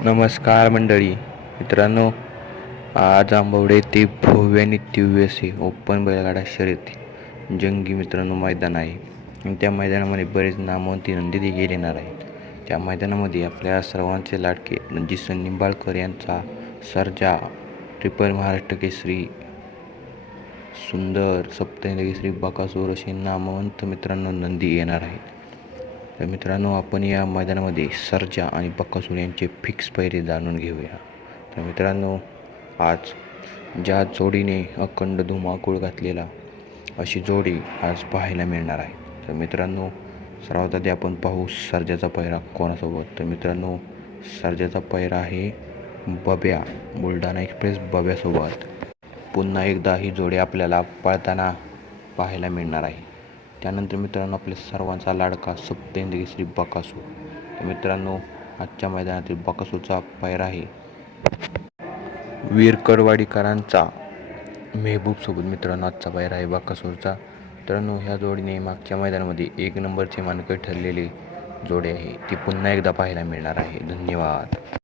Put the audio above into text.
नमस्कार मंडळी. मित्रांनो आज आंबवडे ते भव्य आणि दिव्य असे ओपन बैलगाडा शर्यती जंगी मित्रांनो मैदान आहे. आणि त्या मैदानामध्ये बरेच नामवंती नंदी देखील येणार आहेत. त्या मैदानामध्ये आपल्या सर्वांचे लाडके रणजित निंबाळकर यांचा सर्जा ट्रिपल महाराष्ट्र केसरी सुंदर सप्तहिंद केसरी बकासूर असे नामवंत मित्रांनो नंदी येणार आहेत. तर मित्रांनो आपण या मैदानामध्ये सर्जा आणि बक्कासूर यांचे फिक्स पैरे जाणून घेऊया. तर मित्रांनो आज ज्या जोडीने अखंड धुमाकूळ घातलेला अशी जोडी आज पाहायला मिळणार आहे. तर मित्रांनो सर्वात आधी आपण पाहू सर्जाचा पैरा कोणासोबत. तर मित्रांनो सर्जाचा पैरा आहे बब्या बुलढाणा एक्सप्रेस बब्यासोबत. पुन्हा एकदा ही जोडी आपल्याला पळताना पाहायला मिळणार आहे. त्यानंतर मित्रांनो आपल्या सर्वांचा लाडका सप्तेंद्रिय श्री बकासू. तर मित्रांनो आजच्या मैदानातील बकासूचा पैर आहे वीरकडवाडीकरांचा मेहबूबसोबत मित्रांनो आजचा पैर आहे बकासूरचा. मित्रांनो ह्या जोडीने मागच्या मैदानामध्ये एक नंबरचे मानकं ठरलेली जोडी आहे. ती पुन्हा एकदा पाहायला मिळणार आहे. धन्यवाद.